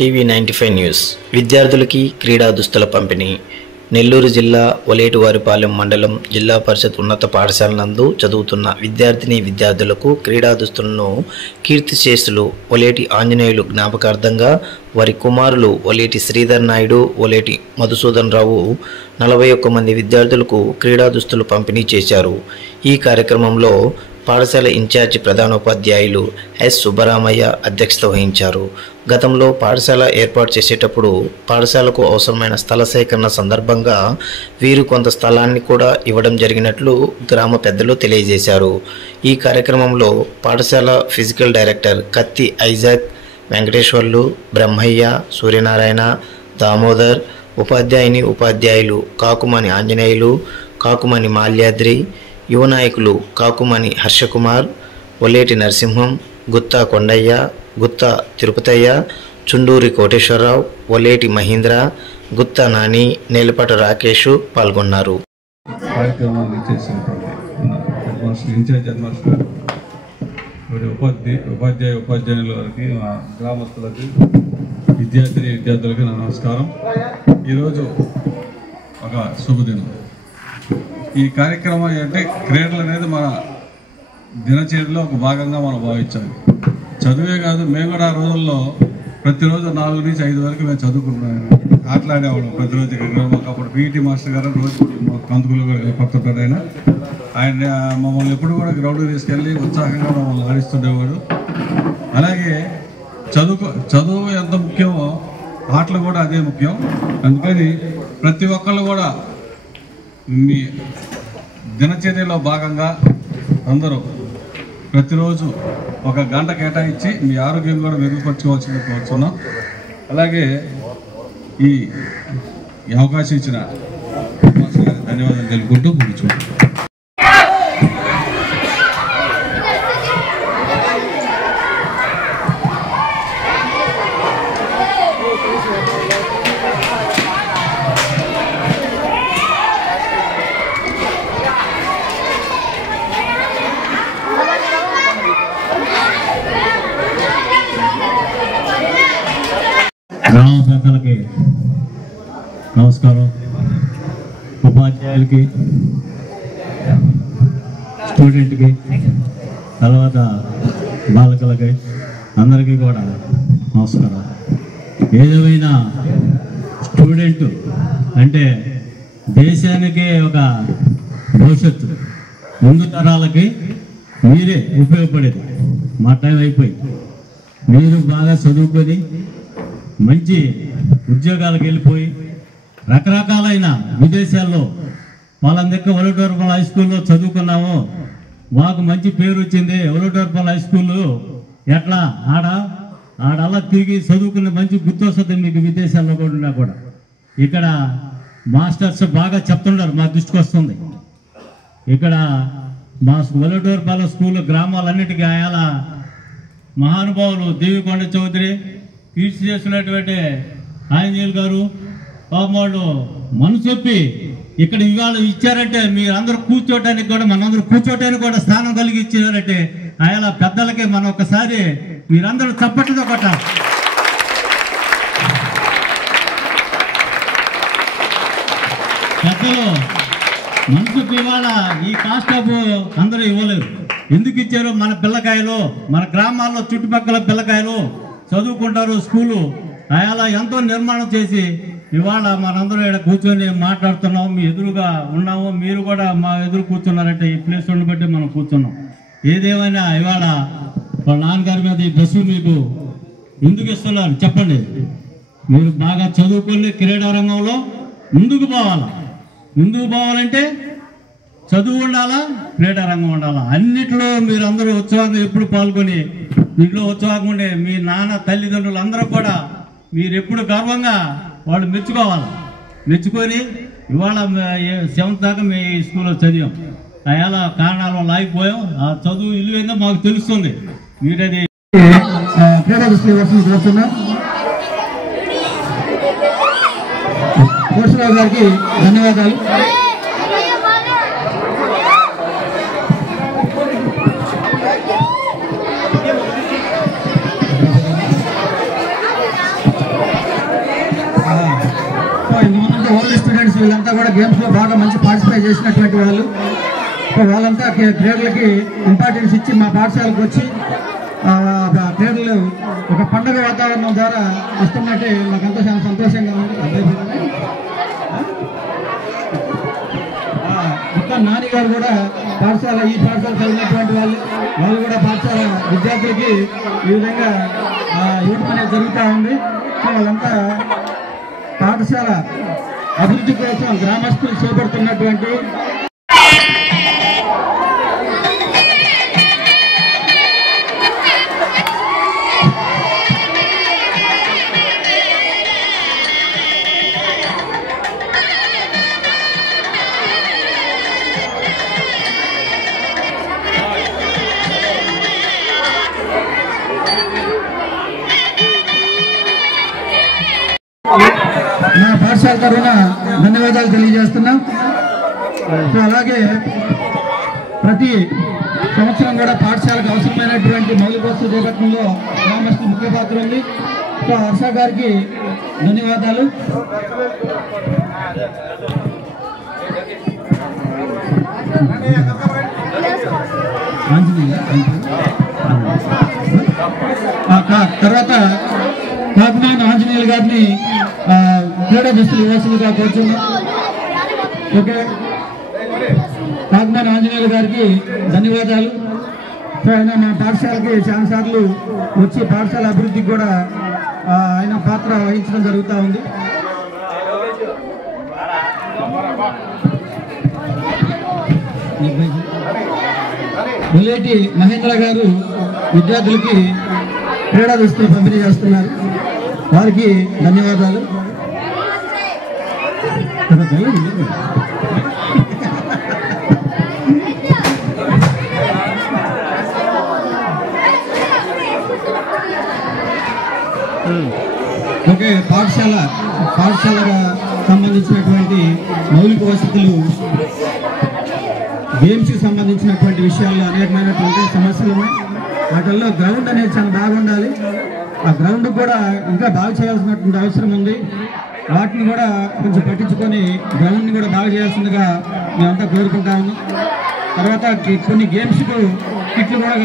TV 95 news విద్యార్థులకి క్రీడా దుస్తుల పంపిణీ. నెల్లూరు జిల్లా ఒలేటివారిపాలెం మండలం జిల్లా పరిషత్ ఉన్నత పాఠశాల నందు చదువుతున్న విద్యార్థులకు క్రీడా దుస్తులను కీర్తిశేషులు ఒలేటి ఆంజనేయులు జ్ఞాపకార్థంగా వారి కుమారులు ఒలేటి శ్రీధర్ నాయుడు, ఒలేటి మధుసూదన్ రావు 41 మంది విద్యార్థులకు క్రీడా దుస్తులు పంపిణీ చేశారు. ఈ కార్యక్రమంలో పాఠశాల ఇన్ఛార్జి ప్రధానోపాధ్యాయులు ఎస్ సుబ్బరామయ్య అధ్యక్షత వహించారు. గతంలో పాఠశాల ఏర్పాటు చేసేటప్పుడు పాఠశాలకు అవసరమైన స్థల సేకరణ సందర్భంగా వీరు కొంత స్థలాన్ని కూడా ఇవ్వడం జరిగినట్లు గ్రామ పెద్దలు తెలియజేశారు. ఈ కార్యక్రమంలో పాఠశాల ఫిజికల్ డైరెక్టర్ కత్తి ఐజాక్, వెంకటేశ్వర్లు, బ్రహ్మయ్య, సూర్యనారాయణ, దామోదర్, ఉపాధ్యాయులు కాకుమని ఆంజనేయులు, కాకుమని మాల్యాద్రి, యువ నాయకులు కాకుమని హర్షకుమార్, ఒలేటి నరసింహం, గుత్తా కొండయ్య, గుత్తా తిరుపతయ్య, చుండూరి కోటేశ్వరరావు, ఒలేటి మహీంద్ర, గుత్తా నాని, నేలపాట రాకేష్ పాల్గొన్నారు. ఉపాధ్యాయుల వారికి, గ్రామస్తులకి, విద్యార్థులకి నమస్కారం. ఈరోజు ఒక శుభదినం. ఈ కార్యక్రమం అంటే క్రీడలు అనేది మన దినచర్యలో ఒక భాగంగా మనం భావించాలి. చదువే కాదు, మేము కూడా ఆ రోజుల్లో ప్రతిరోజు 4 నుంచి 5 వరకు మేము చదువుకుంటున్నాము, ఆటలాడేవాళ్ళం ప్రతిరోజు. మాకు అప్పుడు పీఈటీ మాస్టర్ గారు రోజు కందుకులు కొత్తపేట ఆయన మమ్మల్ని ఎప్పుడు కూడా గ్రౌండ్కి తీసుకెళ్ళి ఉత్సాహంగా మమ్మల్ని ఆడిస్తుండేవాడు. అలాగే చదువు ఎంత ముఖ్యమో ఆటలు కూడా అదే ముఖ్యం. అందుకని ప్రతి ఒక్కళ్ళు కూడా మీ దినచర్యలో భాగంగా అందరూ ప్రతిరోజు 1 గంట కేటాయించి మీ ఆరోగ్యం కూడా మెరుగుపరచుకోవాల్సింది కోరుతున్నాం. అలాగే ఈ అవకాశం ఇచ్చిన ధన్యవాదాలు తెలుపుకుంటూ ముగించుకుంటాం. గ్రామ పెద్దలకి నమస్కారం, ఉపాధ్యాయులకి, స్టూడెంట్కి, తర్వాత బాలకులకి అందరికీ కూడా నమస్కారం. ఏదేమైనా స్టూడెంట్ అంటే దేశానికి ఒక భవిష్యత్తు, ముందు తరాలకి మీరే ఉపయోగపడేది. మా టైం అయిపోయింది. మీరు బాగా చదువుకొని మంచి ఉద్యోగాలకు వెళ్ళిపోయి రకరకాలైన విదేశాల్లో వాళ్ళందరికీ ఒలేటివారిపాలెం హై స్కూల్లో చదువుకున్నాము, మాకు మంచి పేరు వచ్చింది. ఒలేటివారిపాలెం హై స్కూలు ఎట్లా ఆడలా తిరిగి చదువుకునే మంచి గుర్తు వస్తుంది మీకు విదేశాల్లో కూడా ఉన్నా కూడా. ఇక్కడ మాస్టర్స్ బాగా చెప్తున్నారు, మా దృష్టికి వస్తుంది. ఇక్కడ మా ఒలేటివారిపాలెం స్కూల్ గ్రామాలన్నిటికీ ఆయాల మహానుభావులు దేవికొండ చౌదరి, కీర్తి చేస్తున్నటువంటి ఆంజనేయులు గారు వాళ్ళు మనసొప్పి ఇక్కడ ఇవాళ ఇచ్చారంటే మీరందరూ కూర్చోటానికి కూడా, మనందరూ కూర్చోటానికి కూడా స్థానం కలిగి ఇచ్చారంటే ఆయన పెద్దలకి మనం ఒకసారి మీరందరూ చప్పట్లతో కొట్టాలి. పెద్దలు మనసుకు ఇవాళ ఈ కాస్ట్ ఆఫ్ అందరూ ఇవ్వలేరు. ఎందుకు ఇచ్చారు? మన పిల్లకాయలు, మన గ్రామాల్లో చుట్టుపక్కల పిల్లకాయలు చదువుకుంటారు. స్కూలు అలా ఎంతో నిర్మాణం చేసి ఇవాళ మనందరూ ఇక్కడ కూర్చొని మాట్లాడుతున్నాం, మీ ఎదురుగా ఉన్నాము. మీరు కూడా మా ఎదురు కూర్చున్నారంటే ఈ ప్లేస్ బట్టి మనం కూర్చున్నాం. ఏదేమైనా ఇవాళ వాళ్ళ నాన్నగారి మీద ఈ బస్సు మీకు ఎందుకు ఇస్తున్నారు చెప్పండి. మీరు బాగా చదువుకుని క్రీడా రంగంలో ముందుకు పోవాలంటే చదువు ఉండాలా, క్రీడా రంగం ఉండాలా. అన్నిట్లో మీరు అందరూ ఉత్సాహంగా ఎప్పుడు పాల్గొని దీంట్లో ఉత్సాహంగా ఉండే మీ నాన్న తల్లిదండ్రులు అందరూ కూడా మీరు ఎప్పుడు గర్వంగా వాళ్ళు మెచ్చుకొని ఇవాళ 7th దాకా మీ స్కూల్లో చదివాం. అలా కారణాల వల్ల ఆగిపోయాం. ఆ చదువు ఇల్లు మాకు తెలుస్తుంది. మీరది గారికి ధన్యవాదాలు. స్టూడెంట్స్ వీళ్ళంతా కూడా గేమ్స్లో బాగా మంచి పార్టిసిపేట్ చేసినటువంటి వాళ్ళు. వాళ్ళంతా క్రీడలకి ఇంపార్టెన్స్ ఇచ్చి మా పాఠశాలకు వచ్చి క్రీడలు ఒక పండుగ వాతావరణం ద్వారా వస్తున్నట్టే నాకంతా చాలా సంతోషంగా ఉంది. మొత్తం నాని గారు కూడా ఈ పాఠశాల చదివినటువంటి వాళ్ళు కూడా పాఠశాల విద్యార్థులకి ఈ విధంగా ఇవ్వడం అనేది జరుగుతూ ఉంది. సో వాళ్ళంతా పాఠశాల అభివృద్ధి కోసం గ్రామస్తులు చేపడుతున్నటువంటి నా పాఠశాల తరఫున ధన్యవాదాలు తెలియజేస్తున్నాం. సో అలాగే ప్రతి సంవత్సరం కూడా పాఠశాలకు అవసరమైనటువంటి మౌలిక వస్తువుల చేపట్టడంలో గ్రామస్తులు ముఖ్య పాత్ర ఉంది. సో హర్ష గారికి ధన్యవాదాలు. తర్వాత కాకినాడ ఆంజనేయులు గారిని క్రీడా దుస్తులు ఇవ్వాల్సిందిగా కోరుతున్నాం. ఓకే, కాకినాడ ఆంజనేయులు గారికి ధన్యవాదాలు. సో ఆయన మా పాఠశాలకి చాలా సార్లు వచ్చి పాఠశాల అభివృద్ధికి కూడా ఆయన పాత్ర వహించడం జరుగుతూ ఉంది. ముల్లేటి మహేంద్ర గారు విద్యార్థులకి క్రీడా దుస్తులు పంపిణీ చేస్తున్నారు. వారికి ధన్యవాదాలు. ఓకే, పాఠశాలకు సంబంధించినటువంటి మౌలిక వసతులు, గేమ్స్కి సంబంధించినటువంటి విషయాల్లో అనేకమైనటువంటి సమస్యలు ఉన్నాయి. వాటిల్లో గ్రౌండ్ అనేది చాలా బాగుండాలి. ఆ గ్రౌండ్ కూడా ఇంకా బాగా చేయాల్సినటువంటి అవసరం ఉంది. వాటిని కూడా కొంచెం పట్టించుకొని గ్రౌండ్ని కూడా బాగా చేయాల్సిందిగా మేమంతా కోరుకుంటా ఉన్నాం. తర్వాత కొన్ని గేమ్స్కు కిట్లు కూడా